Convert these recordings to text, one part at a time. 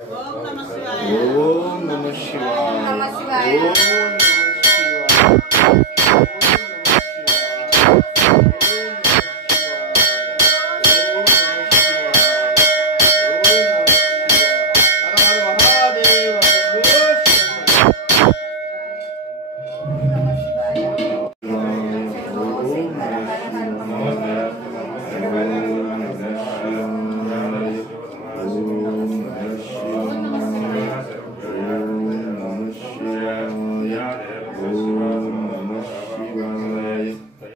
ओम नमः शिवाय। ओम नमः शिवाय।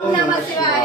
ओम नमः शिवाय।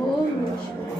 ओम नमः शिवाय।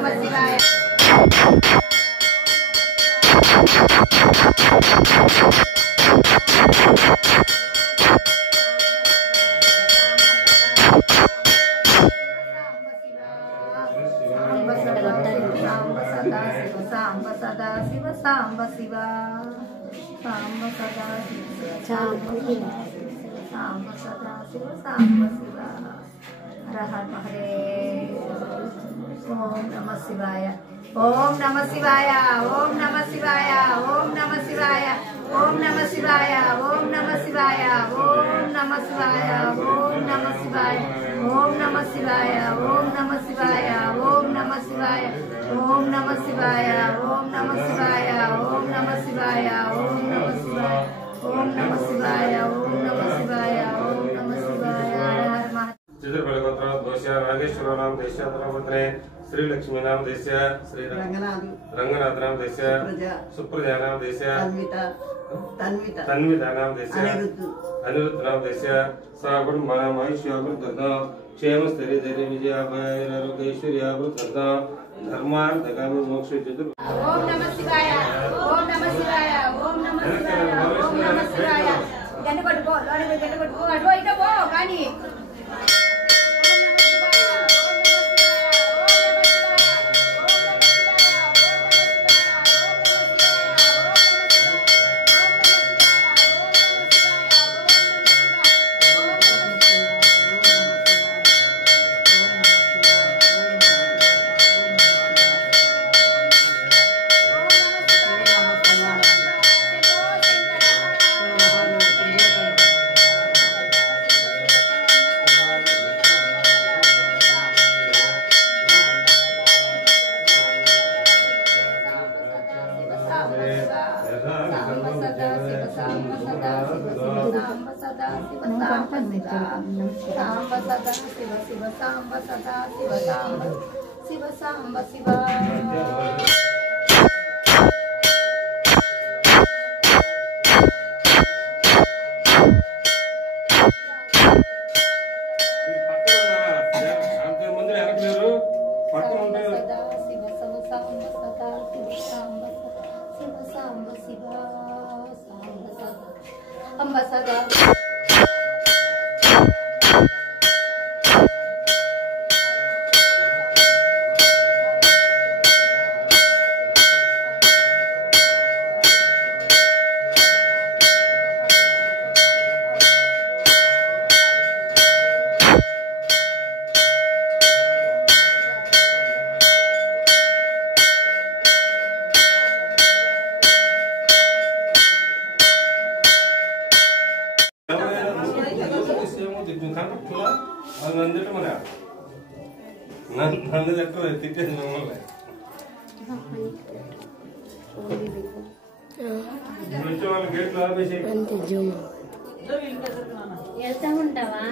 नमः शिवाय सांब सदा शिव सांब शिवा सांब सदा शिव सांब सदा शिव सांब शिवा हर हर महादेव ओम नमः शिवाय ओम नमः शिवाय ओम नमः शिवाय ओम नमः शिवाय ओम नमः शिवाय ओम नमः शिवाय ओम नमः शिवाय ओम नमः शिवाय ओम नमः शिवाय ओम नमः शिवाय ओम नमः शिवाय ओम नमः शिवाय ओम नमः शिवाय ओम नमः शिवाय ओम नमः शिवाय ओम नमः शिवाय ओम नमः शिवाय ओम नमः शिवाय हर हर चित्रपलगोत्र दोष नागेश्वर नाम देश श्री लक्ष्मी नाम देश श्री रंगनाथ नाम देश सुप्रजा नाम देश तन्विता नाम देश अनिरुद्ध नाम देश सागुण मानव आयुष्यावृत क्षेम स्थैर्य धैर्य विजयाभैश्वर्यावृत धर्मार्थकाम मोक्ष चतुर् ओम नमः शिवाय ओम नमः शिवाय ओम नमः शिवाय ओम नमः शिवाय गन्ने కొట్టుకో లోనే గన్నే కొట్టుకో అటు ఇటు పో కానీ शिव सांब शिवा अंब सदा వెళ్తా ఉంటావా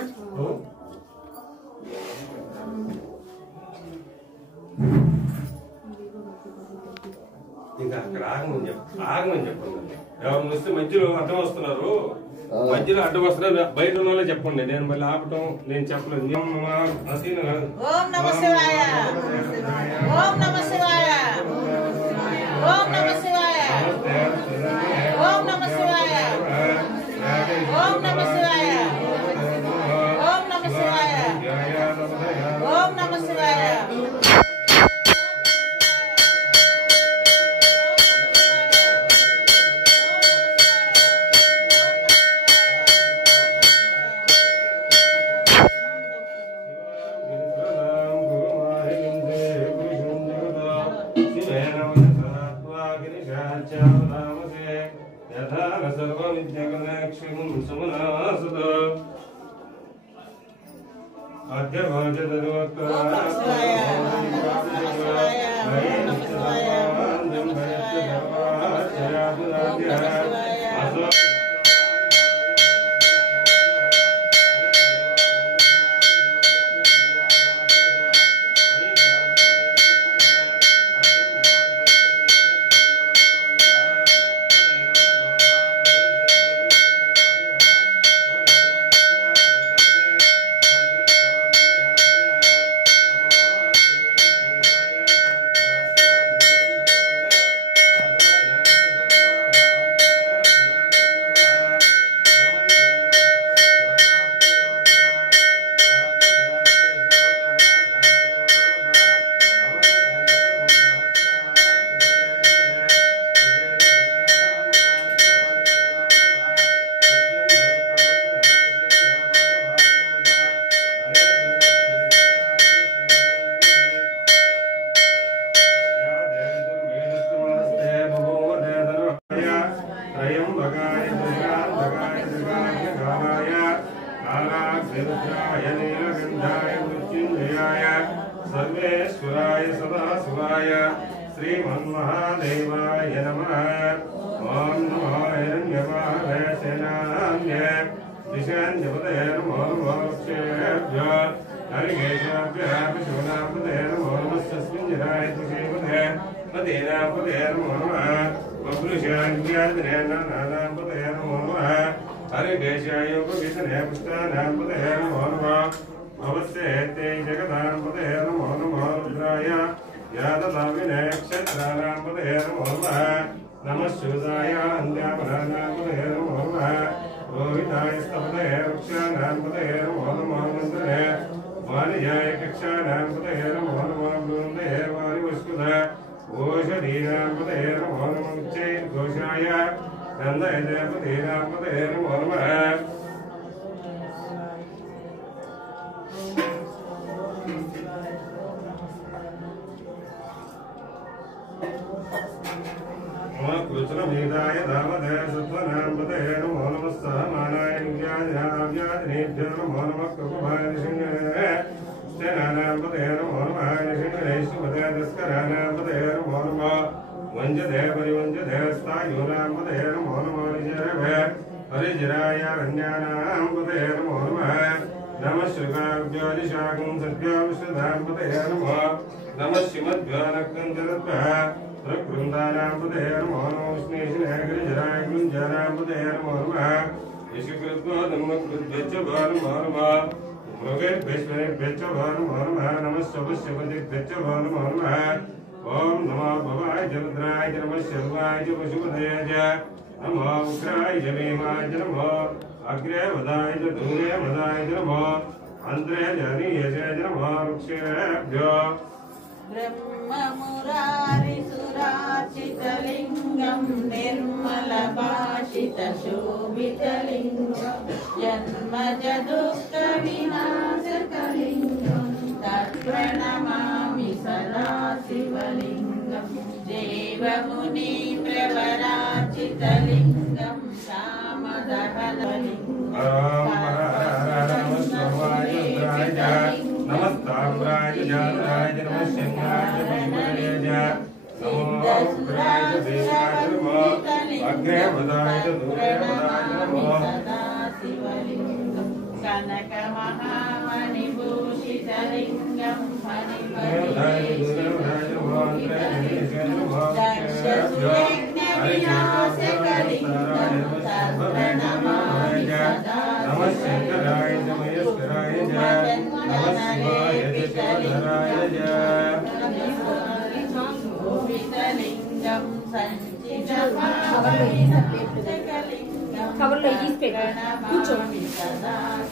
ఇంకా అక్కడ ఆగమని చెప్పండి ఎవరు వస్తే మధ్యలో అడ్డం వస్తున్నారు మధ్యలో అడ్డం వస్తున్నారు బయట ఉన్న వాళ్ళే చెప్పండి నేను మళ్ళీ ఆపటం నేను చెప్పలేదు ఓం నమః శివాయ ఓం నమః శివాయ ఓం నమః శివాయ ఓం నమః శివాయ ఓం నమః శివాయ ఓం నమః శివాయ ఓం నమః శివాయ सर्वेश्वराय सदाशिवाय श्रीमन्महादेवाय नमः। ओम नमो हिरण्यपादाय सेनान्य दिशान्यपतये नमो नमोक्षेभ्यो नरिकेशाभ्यः विष्णुनापतये नमो नमस्तस्मिन् जनाय तुषेपतये मदीनापतये नमो नमः। बभ्रुशान्यादिने नानापतये नमो नमः। हरिकेशाय उपविशने पुष्टानापतये नमो नमः। भवस्येते जगदानपतये नमो नमः। रुद्राय याददाविने नक्षत्राणापतये नमो नमः। नमः शूदाय अन्यापदानापतये नमो नमः। रोहिताय स्तपतये वृक्षाणापतये नमो नमः। मन्दरे वाणिजाय कक्षाणापतये नमो नमः। वृन्दये वारिवस्कुध ओषधीनापतये नमो नमः। उच्चैर्घोषाय नन्दयजयपतीनापतये नमो नमः। कृष्णमेधाय धावदय सत्त्वनापतये नमो नमः। सहमानाय व्याधिनेभ्यो नमो नमः। कृपभाय निषिङ्गनापतये नमो नमः। निषिङ्गनेश्वपतये तस्करानापतये नमो नमः। वञ्जदे परिवञ्जदे स्थायूनापतये नमो नमः। निजरभे हरिजराय रण्यानापतये नमो नमः। नमः श्रुगाभ्यो दिशाकं सद्भ्यो विश्वधापतये नमः। नमः श्रीमद्भ्यो नक्कञ्चरद्भ्यः प्रकृन्दानापतये नमो नमः। विष्णेशनागिरिजराय गुञ्जनापतये नमो नमः। यशकृत्वा धर्मकृद्भ्यश्च भो नमो नमः। मृगेभ्यश्वरेभ्यश्च भो नमो नमः। नमः स्वपश्यपतिभ्यश्च भो नमो नमः। ओम नमो भवाय च रुद्राय च नमः शर्वाय च पशुपतये च नमो उग्राय च भीमाय च नमो अग्रे वदाय च दूरे वदाय च नमो अन्त्रे च नीयसे च नमो वृक्षेभ्यो ब्रह्ममुरारिसुरार्चितलिङ्गं निर्मलभाषितशोभितलिङ्गं जन्मजदुःखविनाशकलिङ्गं तत्प्रणमामि सदा शिवलिङ्गं। देवमुनिप्रवरार्चितलिङ्गं कामदहनलिङ्गं नमस्ताम्राय जातराय नमः शंकराय भीमये च नमो उग्राय देवाय नमः अग्रे वदाय दूरे वदाय नमः। शिवलिङ्गं कनकमहामणिभूषितलिङ्गं दक्षसुयज्ञविनाशकलिङ्गं तत्प्रणमामि सदा नमः शंकराय च महेश्वराय च नमः शिवाय च शिवधराय च शोभितलिङ्गं संचितभावलिङ्गं కవర్లో తీసి పెట్టు కూర్చోండి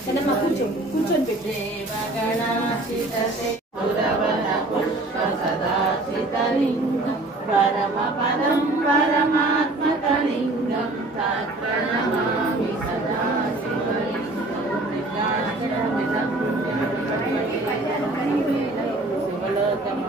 కదమ్మా కూర్చొని పెట్టు దేవగణాచితతే పురవన పుష్ప సదాచితలింగం పరమపదం పరమాత్మకలింగం తత్ప్రణమామి సదా శివలింగం శివలోకమ